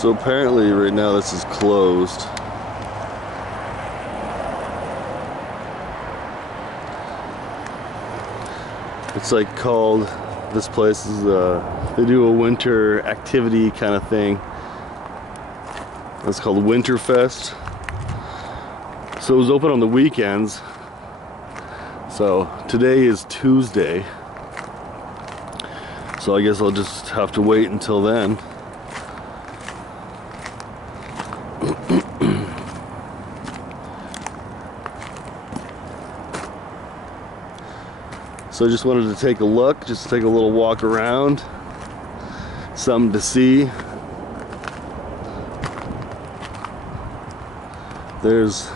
So apparently right now this is closed. It's like called, this place is, they do a winter activity kind of thing. It's called Winterfest. So it was open on the weekends. So today is Tuesday. So I guess I'll just have to wait until then. So I just wanted to take a look, just take a little walk around, something to see. There's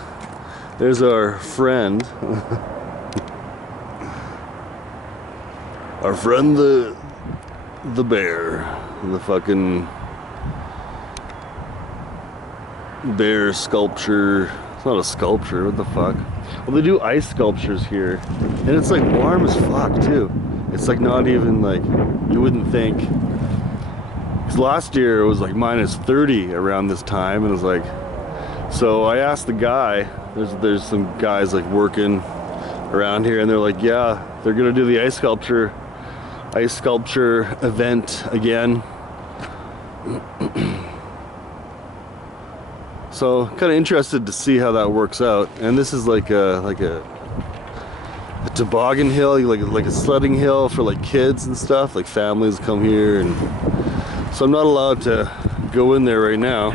our friend, our friend the bear, the fucking bear sculpture. It's not a sculpture, what the fuck? Well, they do ice sculptures here, and it's like warm as fuck too. It's like not even like, you wouldn't think. Because last year it was like -30 around this time, and it was like, so I asked the guy, there's some guys like working around here, and they're like, yeah, they're gonna do the ice sculpture event again. So kind of interested to see how that works out. And this is like a toboggan hill, like a sledding hill for like kids and stuff. Like families come here, and so I'm not allowed to go in there right now.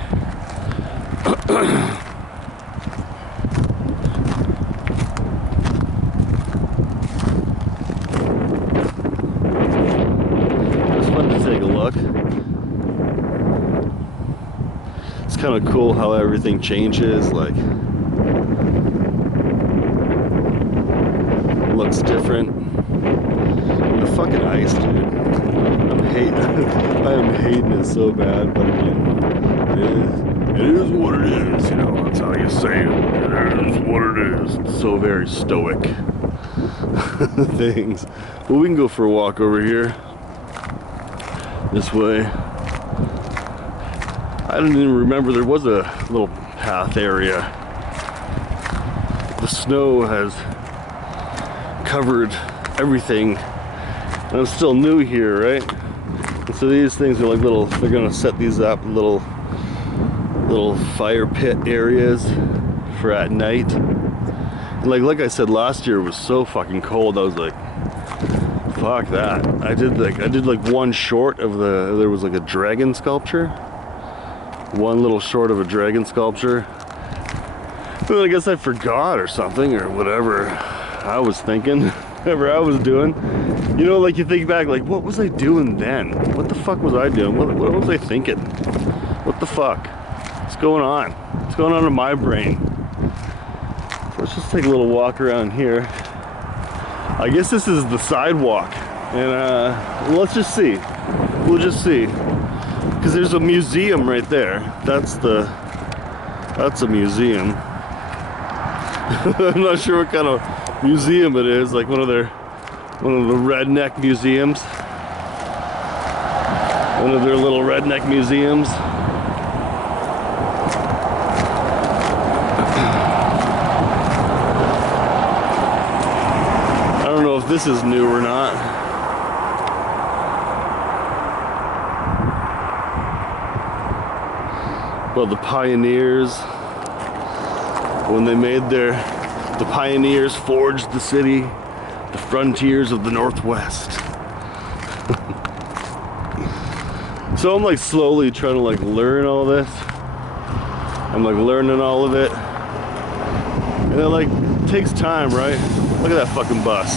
Just fun to take a look. It's kind of cool how everything changes, like looks different. And the fucking ice, dude. I am hating it so bad, but I mean, it is what it is, you know, that's how you say it. It is what it is. It's so very stoic things. Well, we can go for a walk over here. This way. I didn't even remember there was a little path area. The snow has covered everything. And I'm still new here, right? And so these things are like little, they're gonna set these up, little fire pit areas for at night. And like I said, last year was so fucking cold. I was like, fuck that. I did like one short of there was like a dragon sculpture. One little short of a dragon sculpture. Well, I guess I forgot or something, or whatever I was thinking, whatever I was doing. You know, like you think back, like, what was I doing then? What the fuck was I doing? What was I thinking? What the fuck? What's going on? What's going on in my brain? So let's just take a little walk around here. I guess this is the sidewalk, and let's just see. We'll just see. Because there's a museum right there. That's a museum. I'm not sure what kind of museum it is, like one of the redneck museums. One of their little redneck museums. I don't know if this is new or not. Well, the pioneers, when they made the pioneers forged the city, the frontiers of the Northwest. So I'm like slowly trying to like learn all this. I'm like learning all of it. And it like takes time, right? Look at that fucking bus.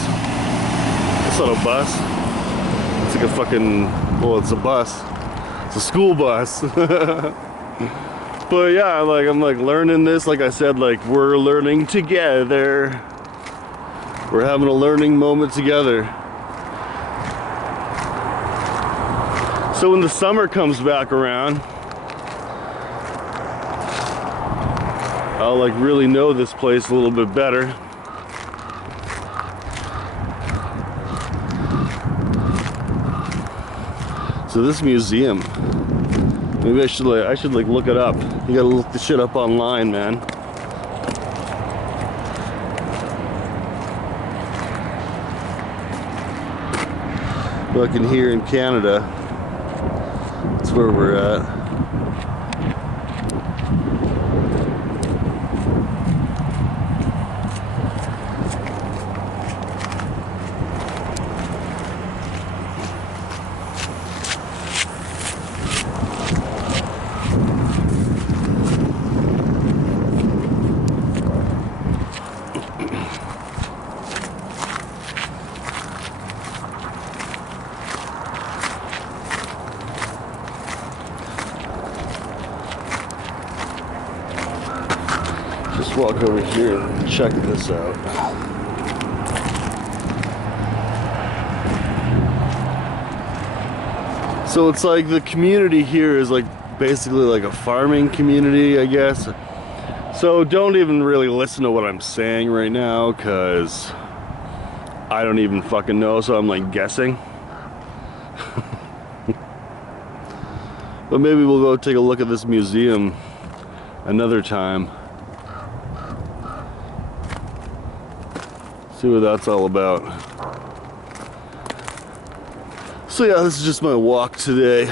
It's not a bus. It's like a fucking, well, it's a bus. It's a school bus. But yeah, like I'm like learning this, like I said, like we're learning together. We're having a learning moment together. So when the summer comes back around, I'll like really know this place a little bit better. So this museum Maybe I should like look it up. You gotta look the shit up online, man. Looking here in Canada, that's where we're at. Just walk over here and check this out. So it's like the community here is like basically like a farming community, I guess. So don't even really listen to what I'm saying right now, because I don't even fucking know, so I'm like guessing. But maybe we'll go take a look at this museum another time. See what that's all about. So yeah, this is just my walk today.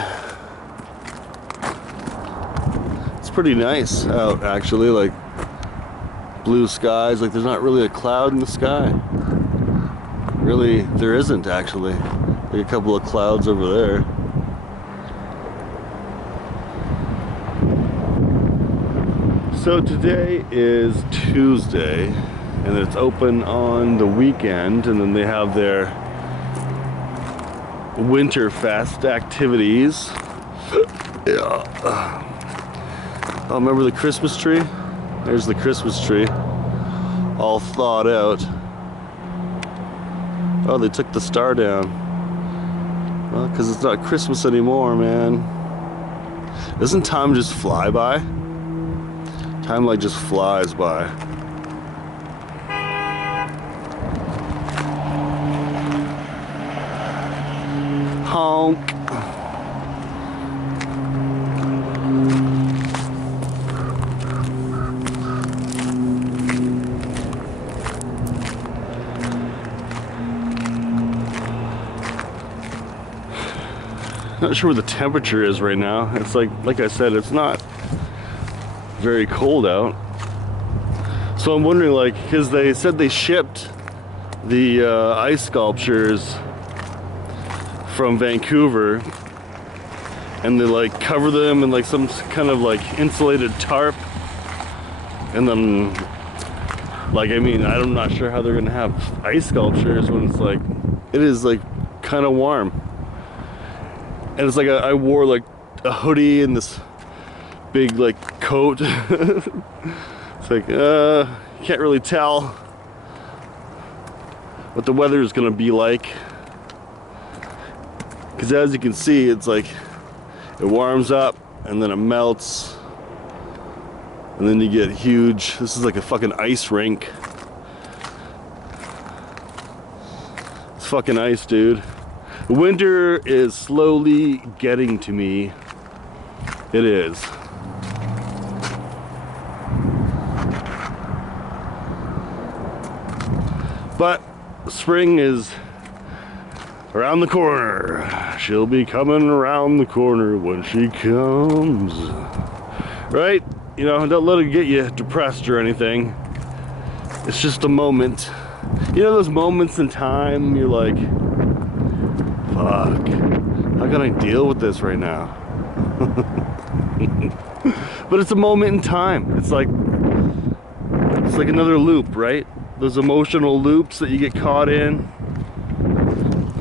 It's pretty nice out, actually, like blue skies, like there's not really a cloud in the sky. Really, there isn't actually. Like a couple of clouds over there. So today is Tuesday, and it's open on the weekend, and then they have their Winterfest activities. Yeah. Oh, remember the Christmas tree? There's the Christmas tree, all thawed out. Oh, they took the star down. Well, because it's not Christmas anymore, man. Doesn't time just fly by? Time like just flies by. Honk. Not sure what the temperature is right now. It's like I said, it's not very cold out. So I'm wondering, like, because they said they shipped the ice sculptures from Vancouver, and they like cover them in like some kind of like insulated tarp, and then like, I mean, I'm not sure how they're gonna have ice sculptures when it's like, it is like kind of warm. And it's like I wore like a hoodie and this big like coat. It's like you can't really tell what the weather is gonna be like, because as you can see, it's like it warms up and then it melts, and then you get huge. This is like a fucking ice rink. It's fucking ice, dude. Winter is slowly getting to me. It is. But spring is around the corner. She'll be coming around the corner when she comes. Right? You know, don't let it get you depressed or anything. It's just a moment. You know those moments in time you're like, fuck, how can I deal with this right now? But it's a moment in time. It's like another loop, right? Those emotional loops that you get caught in.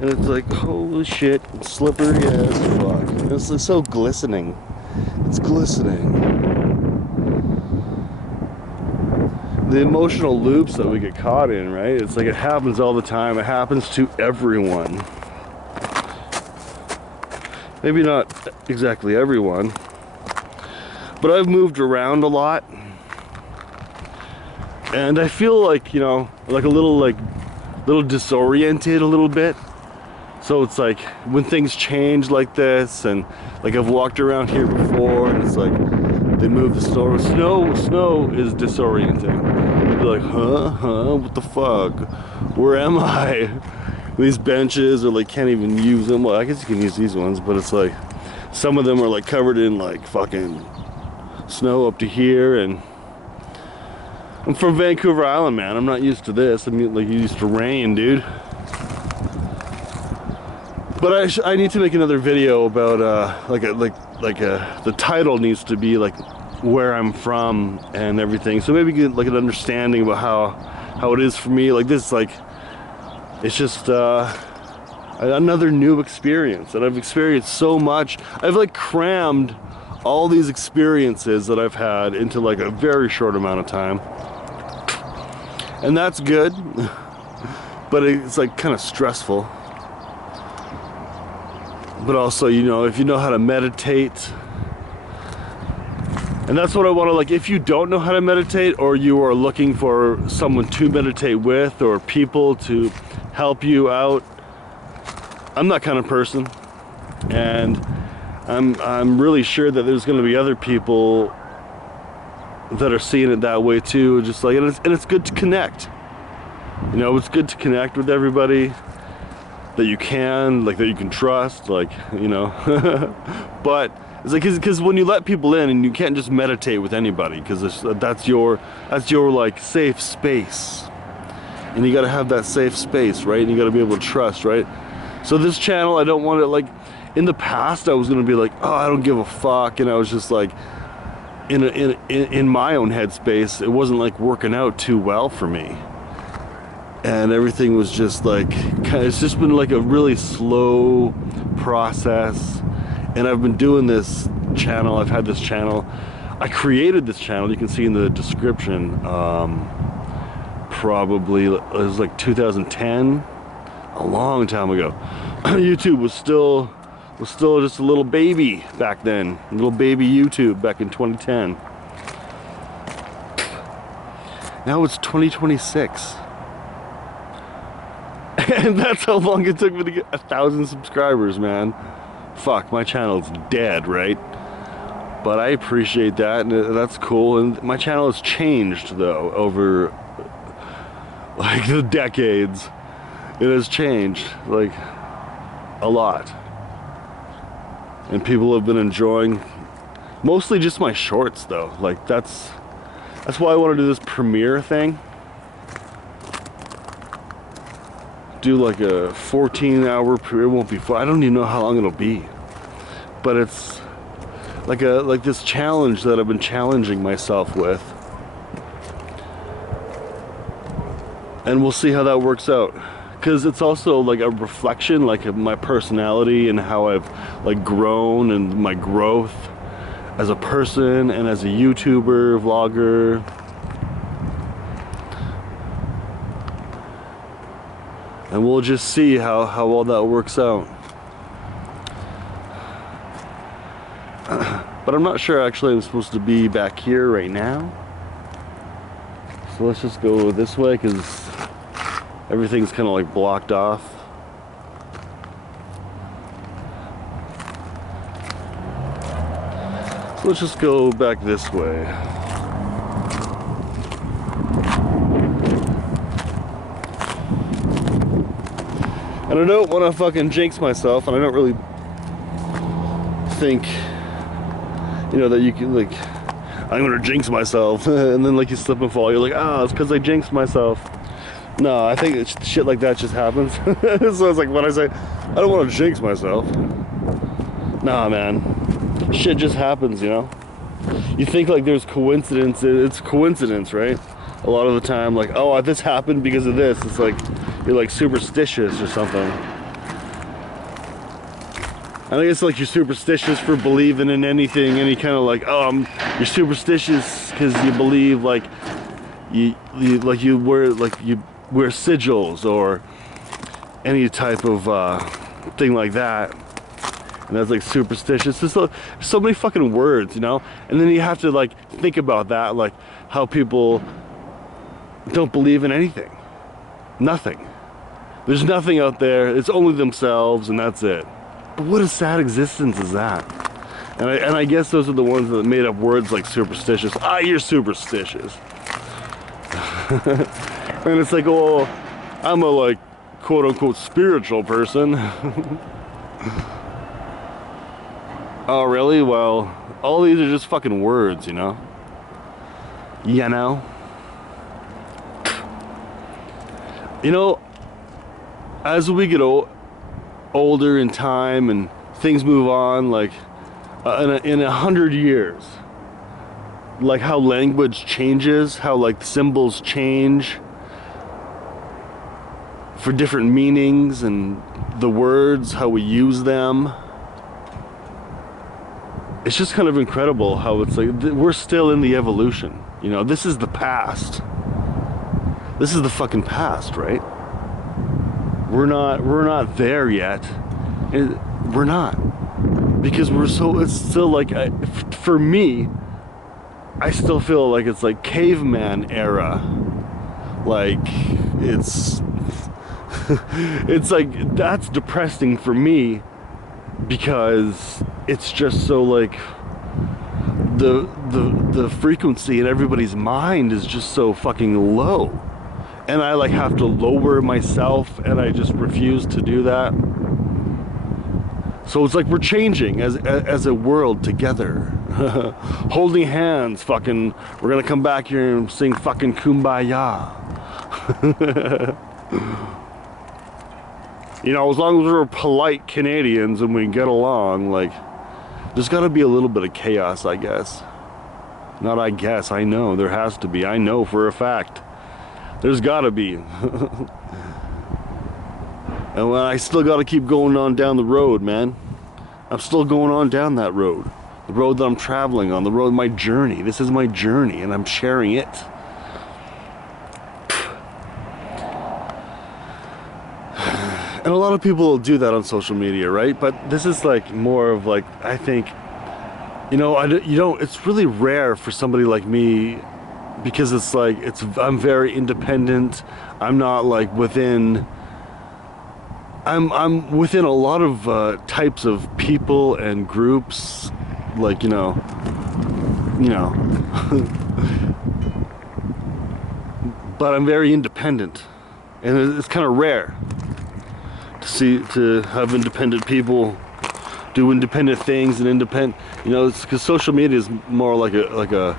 And it's like, holy shit, it's slippery as fuck. And it's so glistening. It's glistening. The emotional loops that we get caught in, right? It's like it happens all the time. It happens to everyone. Maybe not exactly everyone, but I've moved around a lot, and I feel like, you know, like a little disoriented a little bit. So it's like when things change like this, and like I've walked around here before, and it's like they move the snow. Snow is disorienting. You're like, huh, what the fuck? Where am I? These benches are like, can't even use them. Well, I guess you can use these ones, but it's like some of them are like covered in like fucking snow up to here. And I'm from Vancouver Island, man. I'm not used to this. I'm like used to rain, dude. But I need to make another video about the title needs to be like where I'm from and everything. So maybe get like an understanding about how it is for me. Like this, like it's just another new experience, and I've experienced so much. I've like crammed all these experiences that I've had into like a very short amount of time, and that's good. But it's like kind of stressful. But also, you know, if you know how to meditate, and that's what I want to, like, if you don't know how to meditate, or you are looking for someone to meditate with, or people to help you out, I'm that kind of person. And I'm really sure that there's going to be other people that are seeing it that way too. Just like, and it's good to connect. You know, it's good to connect with everybody that you can, like, that you can trust, like, you know. But it's like, because when you let people in, and you can't just meditate with anybody, because that's your like safe space, and you got to have that safe space, right? And you got to be able to trust, right? So this channel, I don't want it, like, in the past I was gonna be like, oh, I don't give a fuck, and I was just like in my own headspace. It wasn't like working out too well for me, and everything was just like, it's just been like a really slow process. And I've been doing this channel, I've had this channel, I created this channel, you can see in the description, probably, it was like 2010, a long time ago. YouTube was still just a little baby back then, little baby YouTube back in 2010. Now it's 2026. And that's how long it took me to get 1,000 subscribers, man. Fuck, my channel's dead, right? But I appreciate that, and that's cool. And my channel has changed, though, over like the decades. It has changed, like, a lot. And people have been enjoying mostly just my shorts, though. Like, that's why I want to do this Premiere thing. Do like a 14-hour Premiere. It won't be fun. I don't even know how long it'll be. But it's like this challenge that I've been challenging myself with. And we'll see how that works out. Because it's also like a reflection, like, of my personality and how I've like grown, and my growth as a person and as a YouTuber, vlogger. And we'll just see how all that works out. But I'm not sure actually I'm supposed to be back here right now. So let's just go this way, because everything's kind of like blocked off. So let's just go back this way. And I don't want to fucking jinx myself, and I don't really think, you know, that you can, like, I'm gonna jinx myself, and then like you slip and fall, you're like, oh, it's because I jinxed myself. No, I think shit like that just happens. So it's like, when I say, I don't want to jinx myself. Nah, man. Shit just happens, you know? You think like there's coincidence, it's coincidence, right? A lot of the time, like, oh, this happened because of this. It's like, you're like superstitious or something. I think it's like you're superstitious for believing in anything, any kind of like, oh, you're superstitious because you believe like you wear sigils or any type of thing like that, and that's like superstitious. There's so many fucking words, you know, and then you have to like think about that, like how people don't believe in anything, nothing. There's nothing out there. It's only themselves, and that's it. But what a sad existence is that? And I guess those are the ones that made up words like superstitious. Ah, you're superstitious. And it's like, oh, I'm a like quote unquote spiritual person. Oh, really? Well, all these are just fucking words, you know? You know? You know, as we get older in time and things move on, like in 100 years, like how language changes, how like symbols change for different meanings, and the words, how we use them. It's just kind of incredible how it's like we're still in the evolution. You know, this is the past. This is the fucking past, right? We're not there yet. We're not, because it's still like, for me, I still feel like it's like caveman era. Like it's it's like, that's depressing for me, because it's just so like the frequency in everybody's mind is just so fucking low, and I like have to lower myself, and I just refuse to do that. So it's like we're changing as a world together. Holding hands, fucking, we're gonna come back here and sing fucking Kumbaya. You know, as long as we're polite Canadians and we get along, like, there's gotta be a little bit of chaos, I guess. Not I guess, I know, there has to be. I know for a fact. There's gotta be. And well, I still gotta keep going on down the road, man. I'm still going on down that road. The road that I'm traveling on, the road, my journey. This is my journey, and I'm sharing it. And a lot of people do that on social media, right? But this is like more of like, I think, you know, it's really rare for somebody like me, because it's like, I'm very independent. I'm not like within, I'm within a lot of types of people and groups, like, you know, but I'm very independent, and it's kind of rare to have independent people do independent things, and independent, you know, it's because social media is more like a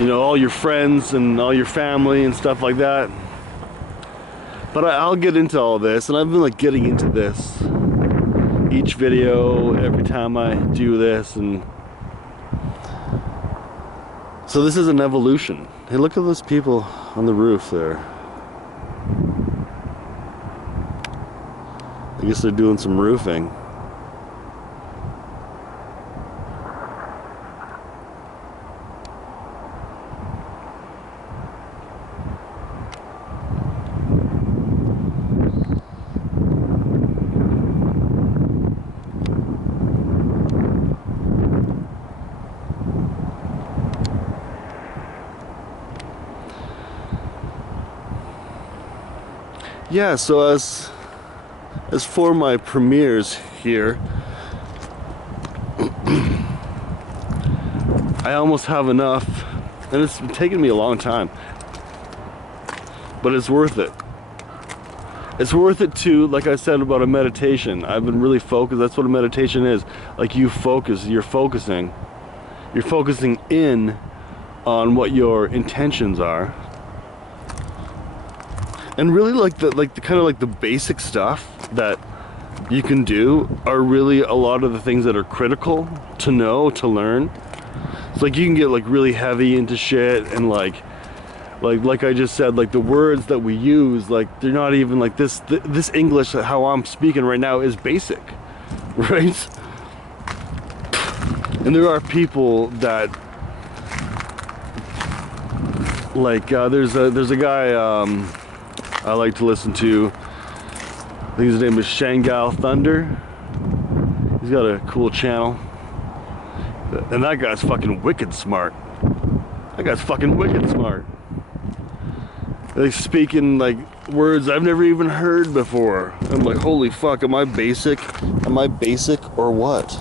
you know, all your friends and all your family and stuff like that. But I'll get into all this, and I've been like getting into this each video every time I do this, and so this is an evolution. Hey, look at those people on the roof there. I guess they're doing some roofing. Yeah, so as for my premieres here, I almost have enough, and it's taken me a long time, but it's worth it. It's worth it to, like I said about a meditation, I've been really focused. That's what a meditation is. Like, you focus, you're focusing in on what your intentions are. And really, like the kind of like the basic stuff that you can do are really a lot of the things that are critical to know, to learn. It's like you can get like really heavy into shit, and like I just said, like the words that we use, like they're not even like this English, how I'm speaking right now, is basic, right? And there are people that like there's a guy I like to listen to. I think his name is Shanghai Thunder. He's got a cool channel. And that guy's fucking wicked smart. That guy's fucking wicked smart. Like speaking like words I've never even heard before. I'm like, holy fuck, am I basic? Am I basic or what?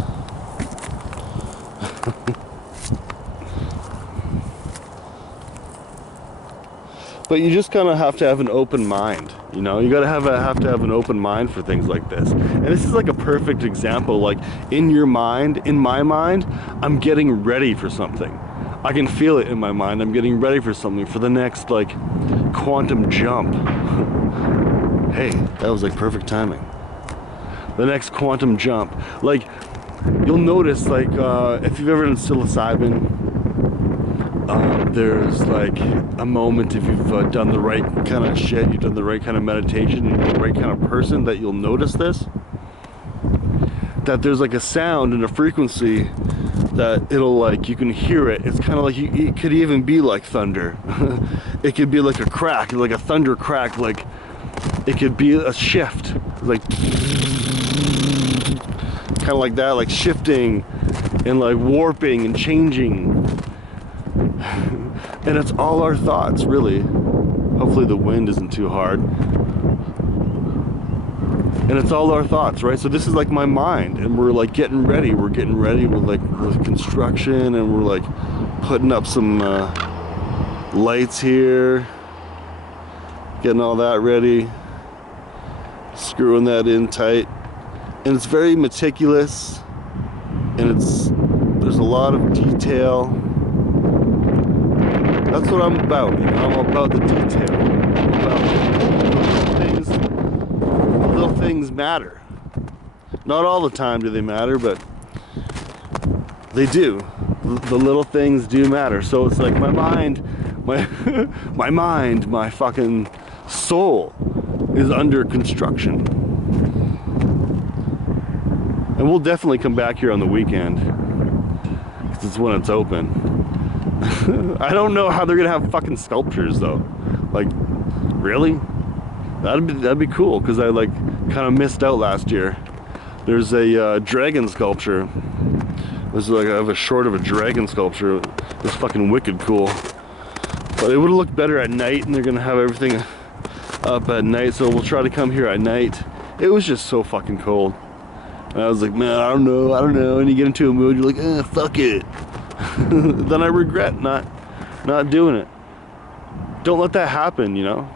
But you just kind of have to have an open mind, you know? You gotta have to have an open mind for things like this. And this is like a perfect example. Like in your mind, in my mind, I'm getting ready for something. I can feel it in my mind. I'm getting ready for something, for the next like quantum jump. Hey, that was like perfect timing. The next quantum jump. Like you'll notice, like if you've ever done psilocybin, there's like a moment, if you've done the right kind of shit, you've done the right kind of meditation, you're the right kind of person, that you'll notice this. That there's like a sound and a frequency that it'll like, you can hear it. It's kind of like, it could even be like thunder. It could be like a crack, like a thunder crack, like it could be a shift, like kind of like that, like shifting and like warping and changing. And it's all our thoughts, really. Hopefully the wind isn't too hard. And it's all our thoughts, right? So this is like my mind, and we're like getting ready. We're getting ready with like with construction, and we're like putting up some lights here, getting all that ready, screwing that in tight. And it's very meticulous, and there's a lot of detail. That's what I'm about, you know? I'm about the detail. I'm about things. Little things matter. Not all the time do they matter, but they do. The little things do matter. So it's like my mind, my mind, my fucking soul is under construction. And we'll definitely come back here on the weekend, because it's when it's open. I don't know how they're gonna have fucking sculptures though. Like, really? That'd be cool, because I like kind of missed out last year. There's a dragon sculpture. There's like, I have a short of a dragon sculpture. It's fucking wicked cool. But it would have looked better at night, and they're gonna have everything up at night, so we'll try to come here at night. It was just so fucking cold. And I was like, man, I don't know. And you get into a mood, you're like, fuck it. Then I regret not doing it. Don't let that happen, you know?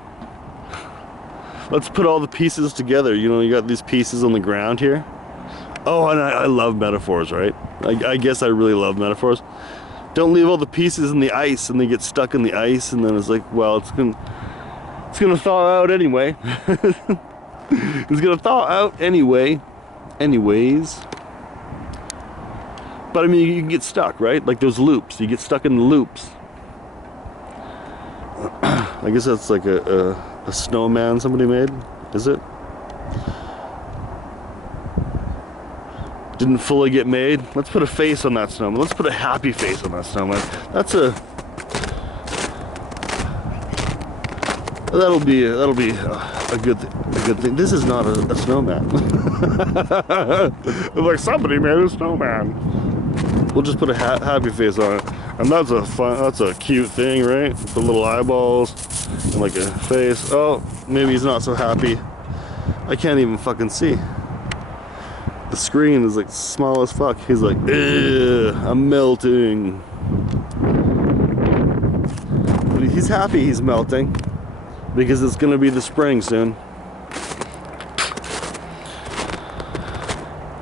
Let's put all the pieces together. You know, you got these pieces on the ground here. Oh, and I love metaphors, right? I guess I really love metaphors. Don't leave all the pieces in the ice and they get stuck in the ice, and then it's like, well, it's gonna thaw out anyway. It's gonna thaw out anyway. Anyways. But I mean, you can get stuck, right? Like those loops. You get stuck in the loops. I guess that's like a snowman somebody made, is it? Didn't fully get made. Let's put a face on that snowman. Let's put a happy face on that snowman. That'll be a good thing. This is not a snowman. Like somebody made a snowman. We'll just put a happy face on it, and that's a cute thing, right? The little eyeballs and like a face. Oh, maybe he's not so happy. I can't even fucking see. The screen is like small as fuck. He's like, I'm melting. But he's happy he's melting, because it's gonna be the spring soon.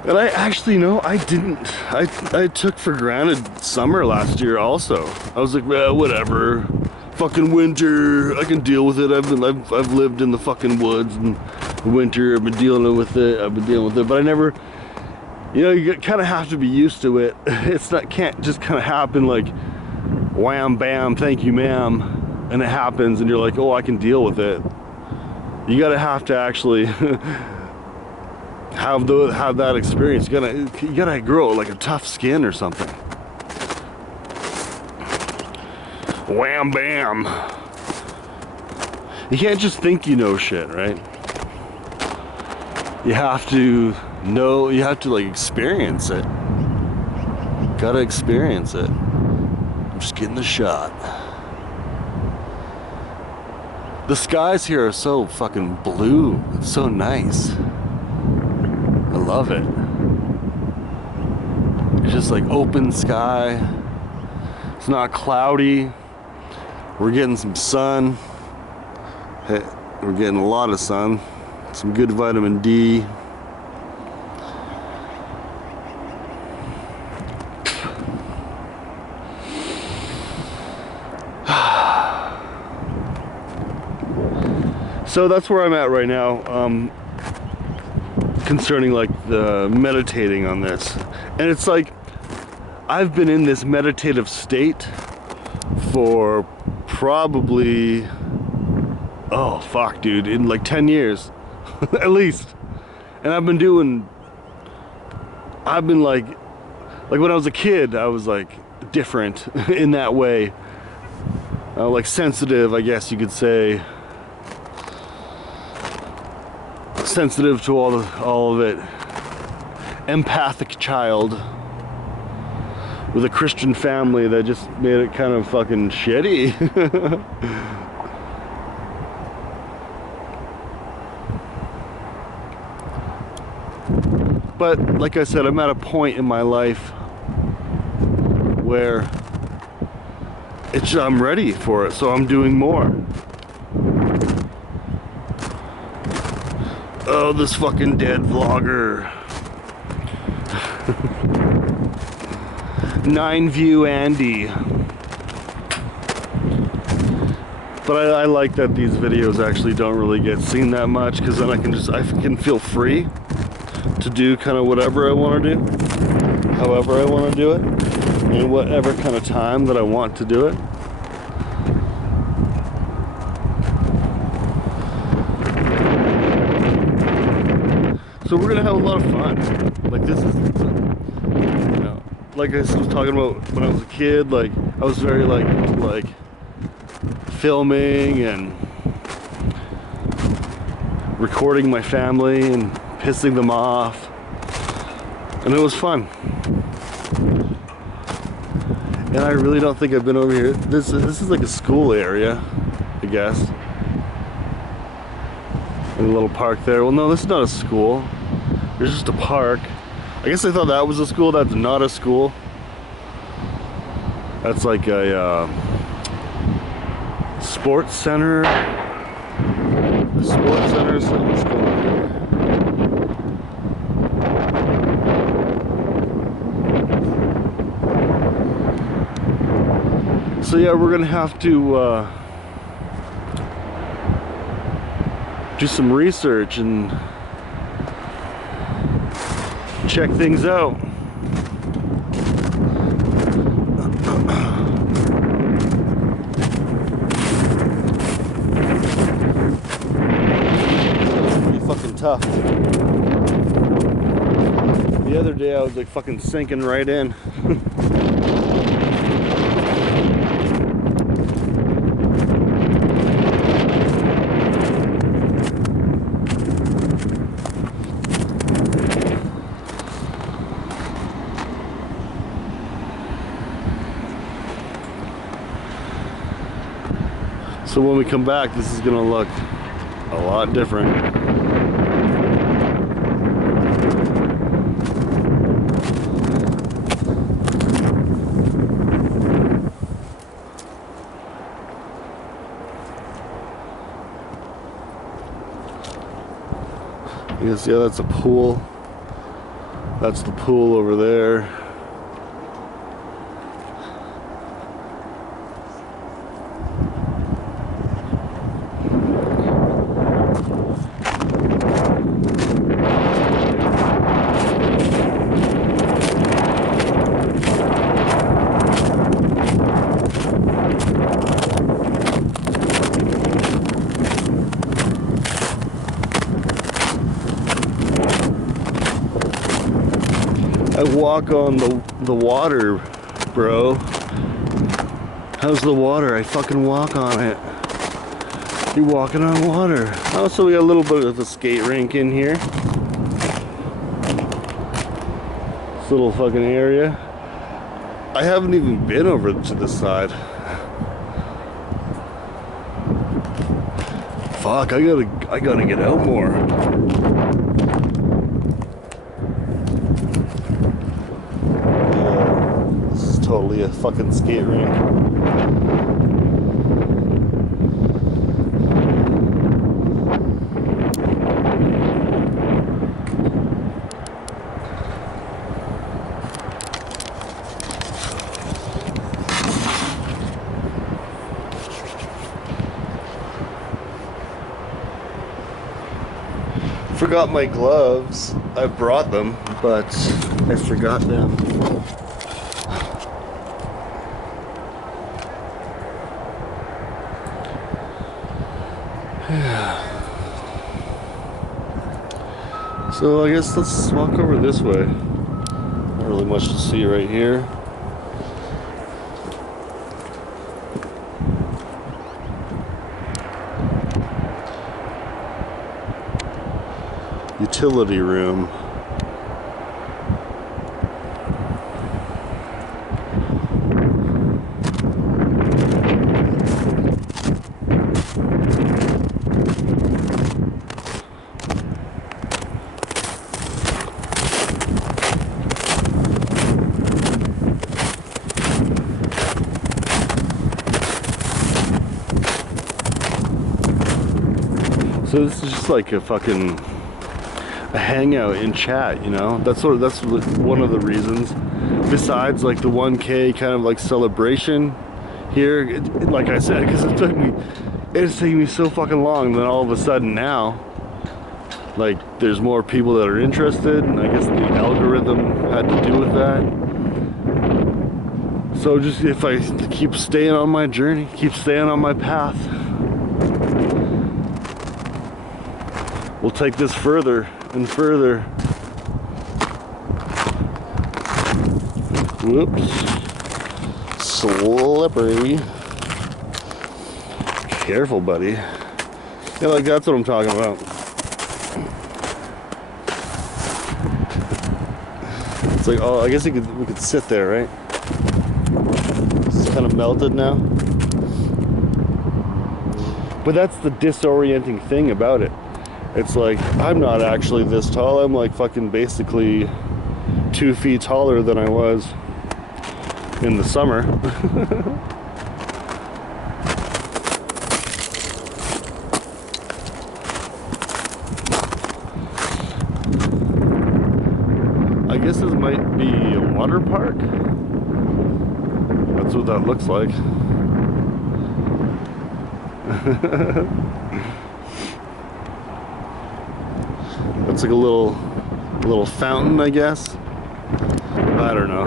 And I actually, no, I didn't. I took for granted summer last year also. I was like, well, whatever. Fucking winter, I can deal with it. I've lived in the fucking woods and winter. I've been dealing with it. But I never, you know, you kind of have to be used to it. Can't just kind of happen like, wham, bam, thank you, ma'am. And it happens and you're like, oh, I can deal with it. You gotta have to actually have that experience. You gotta grow like a tough skin or something. Wham bam. You can't just think you know shit, right? You have to know, you have to like experience it. Gotta experience it. I'm just getting the shot. The skies here are so fucking blue. It's so nice. I love it. It's just like open sky. It's not cloudy. We're getting some sun. Hey, we're getting a lot of sun. Some good vitamin D. So that's where I'm at right now, concerning like the meditating on this. And it's like, I've been in this meditative state for probably, oh fuck dude, in like 10 years, at least. And I've been like when I was a kid, I was like different in that way. Like sensitive, I guess you could say. Sensitive to all of it. Empathic child with a Christian family that just made it kind of fucking shitty. But like I said, I'm at a point in my life where I'm ready for it, so I'm doing more. Oh, this fucking dead vlogger. 9-view Andy. But I like that these videos actually don't really get seen that much, because then I can feel free to do kind of whatever I want to do, however I want to do it, in whatever kind of time that I want to do it. So we're gonna have a lot of fun. Like this is, you know, like I was talking about when I was a kid. Like I was very like filming and recording my family and pissing them off, and it was fun. And I really don't think I've been over here. This is like a school area, I guess. And a little park there. Well, no, this is not a school. There's just a park. I guess I thought that was a school. That's not a school. That's like a sports center. A sports center or something. What's going on here? So yeah, we're gonna have to do some research and check things out. That's pretty fucking tough. The other day I was like fucking sinking right in. So when we come back, this is gonna look a lot different. Yes, yeah, that's a pool. That's the pool over there. I walk on the water, bro. How's the water? I fucking walk on it. You're walking on water. Oh, so we got a little bit of a skate rink in here. This little fucking area. I haven't even been over to this side. Fuck, I gotta get out more. Yeah, this is totally a fucking skate rink. Forgot my gloves. I brought them, but I forgot them. So I guess let's walk over this way. Not really much to see right here. Utility room. So this is just like a fucking hangout and chat, you know. That's one of the reasons. Besides like the 1K kind of like celebration here, like I said, because it's taking me so fucking long. Then all of a sudden now, like there's more people that are interested, and I guess the algorithm had to do with that. So just if I keep staying on my journey, keep staying on my path, we'll take this further and further. Whoops. Slippery. Careful, buddy. Yeah, like that's what I'm talking about. It's like, oh, I guess we could sit there, right? It's kind of melted now. But that's the disorienting thing about it. It's like, I'm not actually this tall. I'm like fucking basically 2 feet taller than I was in the summer. I guess this might be a water park. That's what that looks like. It's like a little fountain, I guess. I don't know.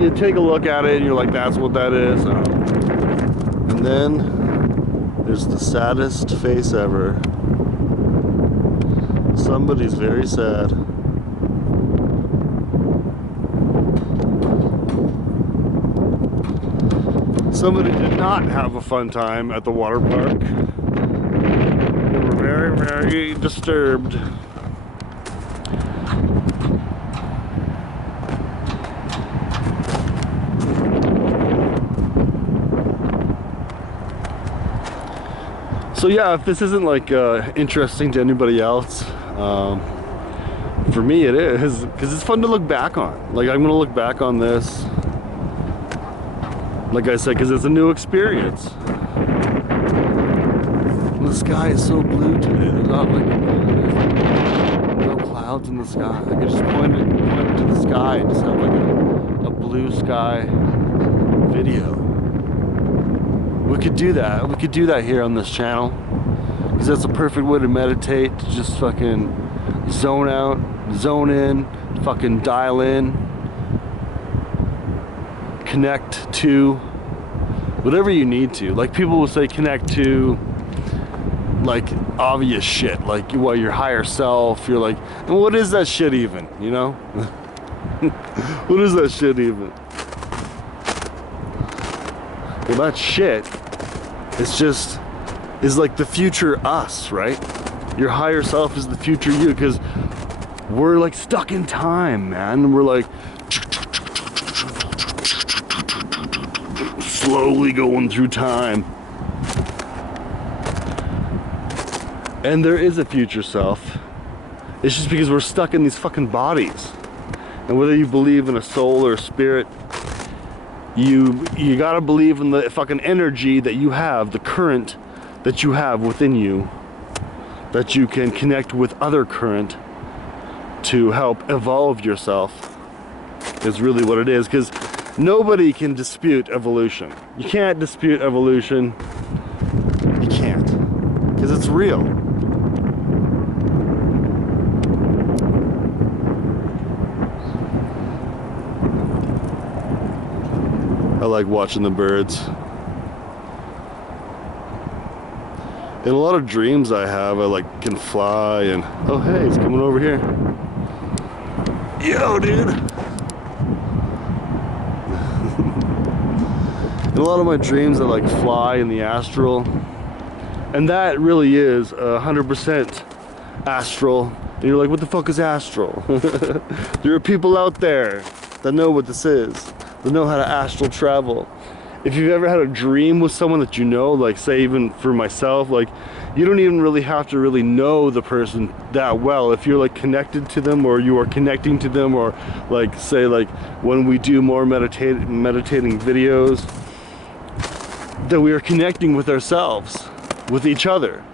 You take a look at it and you're like, that's what that is. And then there's the saddest face ever. Somebody's very sad. Somebody did not have a fun time at the water park. They were very, very disturbed. So yeah, if this isn't like interesting to anybody else, for me it is, because it's fun to look back on. Like I'm gonna look back on this, like I said, because it's a new experience. The sky is so blue today. There's not like no clouds in the sky. I could just point to the sky and just have like a blue sky video. We could do that. We could do that here on this channel, because that's a perfect way to meditate, to just fucking zone out, zone in, fucking dial in, connect to whatever you need to. Like people will say connect to like obvious shit, like what, your higher self. You're like, well, what is that shit even, you know? What is that shit even? Well, that shit is like the future us, right? Your higher self is the future you, because we're like stuck in time, man. We're like slowly going through time. And there is a future self. It's just because we're stuck in these fucking bodies. And whether you believe in a soul or a spirit, you gotta believe in the fucking energy that you have, the current that you have within you, that you can connect with other current to help evolve yourself, is really what it is. Because nobody can dispute evolution. You can't dispute evolution. You can't, because it's real. I like watching the birds. In a lot of dreams I have, I like can fly and, oh hey, he's coming over here. Yo, dude. In a lot of my dreams I like fly in the astral. And that really is 100% astral. And you're like, what the fuck is astral? There are people out there that know what this is. They know how to astral travel. If you've ever had a dream with someone that you know, like say even for myself, like you don't even really have to really know the person that well. If you're like connected to them, or you are connecting to them, or like say like when we do more meditating videos, that we are connecting with ourselves, with each other.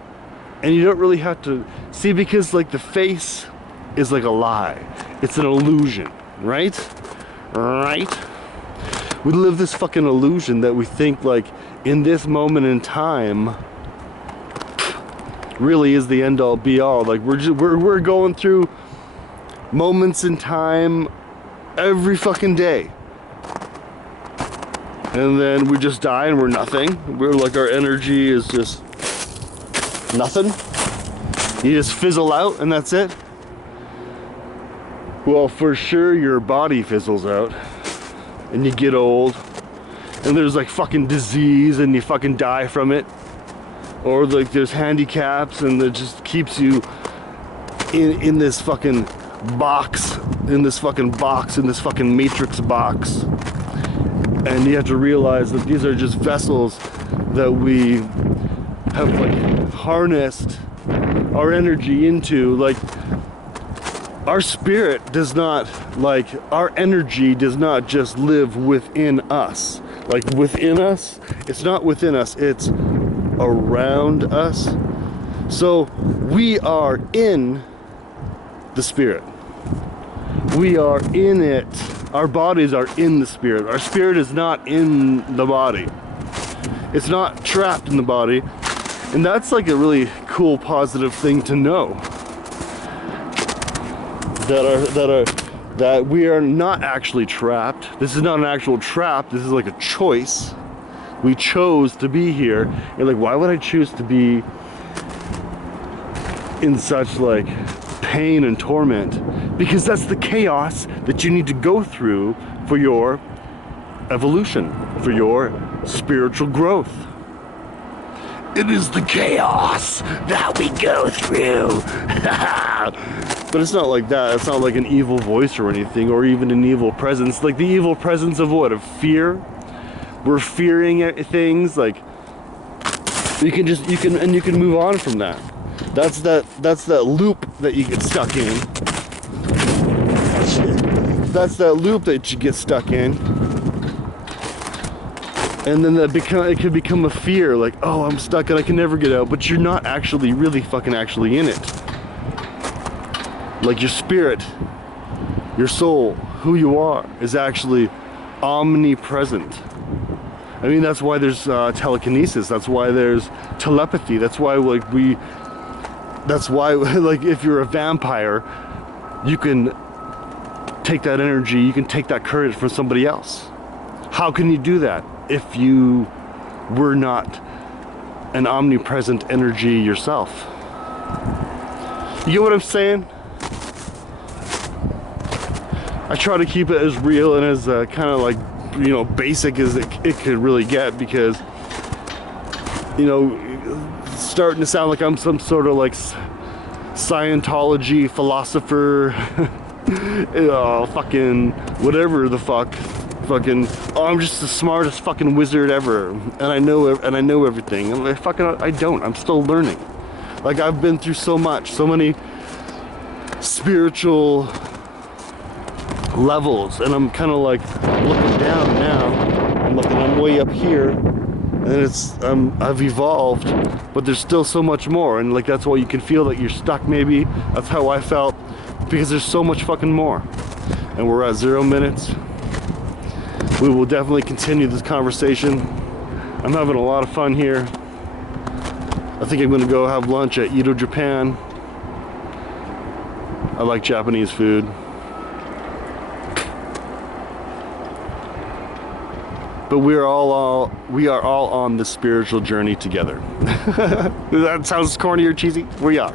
And you don't really have to see, because like the face is like a lie. It's an illusion, right? Right? We live this fucking illusion that we think like in this moment in time really is the end all be all. Like we're going through moments in time every fucking day. And then we just die and we're nothing. We're like, our energy is just nothing. You just fizzle out and that's it. Well, for sure your body fizzles out. And you get old, and there's like fucking disease and you fucking die from it, or like there's handicaps and it just keeps you in this fucking box, in this fucking matrix box. And you have to realize that these are just vessels that we have like harnessed our energy into. Like our spirit does not, like, our energy does not just live within us. Like within us, it's not within us, it's around us. So we are in the spirit. We are in it. Our bodies are in the spirit. Our spirit is not in the body. It's not trapped in the body. And that's like a really cool, positive thing to know. That we are not actually trapped. This is not an actual trap. This is like a choice. We chose to be here. You're like, why would I choose to be in such like pain and torment? Because that's the chaos that you need to go through for your evolution, for your spiritual growth. It is the chaos that we go through. But it's not like that. It's not like an evil voice or anything, or even an evil presence. Like the evil presence of what? Of fear? We're fearing things. Like you can move on from that. That's that loop that you get stuck in. That's that loop that you get stuck in. And then it could become a fear, like, oh, I'm stuck and I can never get out. But you're not actually really fucking actually in it. Like your spirit, your soul, who you are, is actually omnipresent. I mean, that's why there's telekinesis. That's why there's telepathy. That's why like like if you're a vampire, you can take that energy, you can take that courage from somebody else. How can you do that if you were not an omnipresent energy yourself? You get what I'm saying? I try to keep it as real and as kind of like, you know, basic as it could really get, because, you know, it's starting to sound like I'm some sort of like Scientology philosopher, fucking whatever the fuck, fucking, oh, I'm just the smartest fucking wizard ever, and I know everything. And I don't. I'm still learning. Like, I've been through so much, so many spiritual levels, and I'm kind of like looking down now. I'm way up here, and it's I've evolved, but there's still so much more. And like, that's why you can feel that you're stuck. Maybe that's how I felt, because there's so much fucking more. And we're at 0 minutes. We will definitely continue this conversation. I'm having a lot of fun here. I think I'm gonna go have lunch at Edo Japan. I like Japanese food. But we are all on this spiritual journey together. That sounds corny or cheesy? We are.